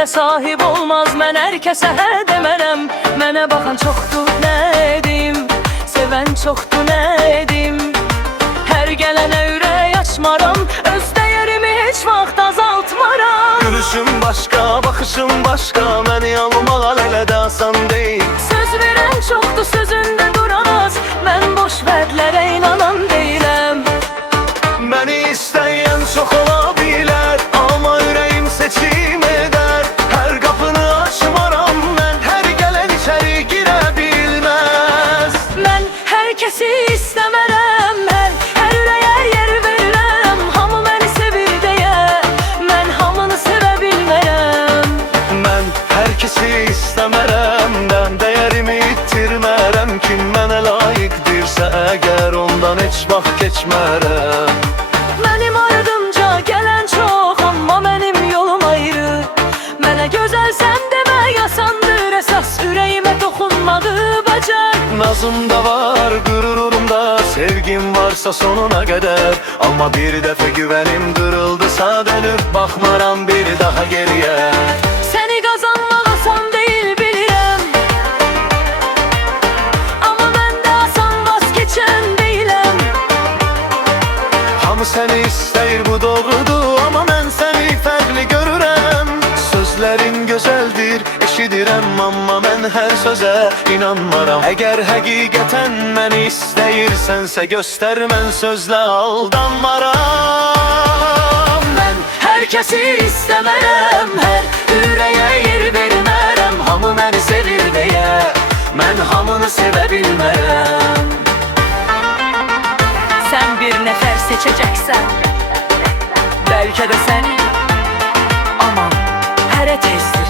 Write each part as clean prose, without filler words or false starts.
mənə sahib olmaz. Mən hər kəsə hə demərəm. Mənə baxan çoxdur, nə edim? Sevən çoxdur, nə edim? Hər gələnə ürək açmaram. Öz dəyərimi heç vaxt azaltmaram. Gülüşüm başqa, baxışım başqa. Məni almaq elə də asan deyil. Söz verən çoxdur, sözündə duramaz. Mən boş vədlərə inanan deyiləm. Məni istəyən çox ola bilər, amma ürəyim seçim edər. Hər qapını açmaram mən, hər gələn içəri girə bilməz. Mən hər kəsi istəmərəm, hər ürəyə yer verirəm. Hamı məni sevir deyə, mən hamını sevə bilmərəm. Mən hər kəsi istəmərəm, mən dəyərimi itirmərəm. Kim mənə layiqdirsə əgər, ondan heç vaxt keçmərəm. Mənim ardımca gələn çox, amma mənim yolum ayrı. Mənə gözəlsən demək asandır, əsas ürəyimə toxunmadı bacar. Nazımda var, qürurumda, sevgim varsa sonuna qədər. Amma bir dəfə güvənim qırıldısa dönüb baxmaram bir daha geriyə. Səni qazanmaq asan deyil bilirəm, amma mən də asan vazkeçən deyiləm. Hamı səni istəyir, bu doğrudur, amma mən səni fərqli görürəm. Sözlərin gözəldir, eşidirəm, amma mən hər sözə inanmaram. Əgər həqiqətən məni istəyirsənsə göstər, mən sözlə aldanmaram. Mən hər kəsi istəmərəm, hər ürəyə yer vermərəm. Hamı məni sevir deyə, mən hamını sevə bilmərəm. Sən bir nəfər seçəcəksən, bəlkə də səni, amma hərə tezdir.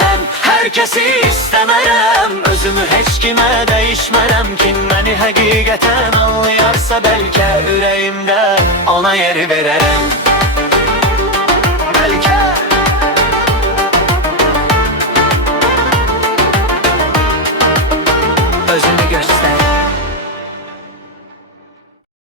Mən hər kəsi istəmərəm, özümü heç kimə dəyişmərəm. Kim məni həqiqətən anlayarsa bəlkə ürəyimdə ona yeri verərəm.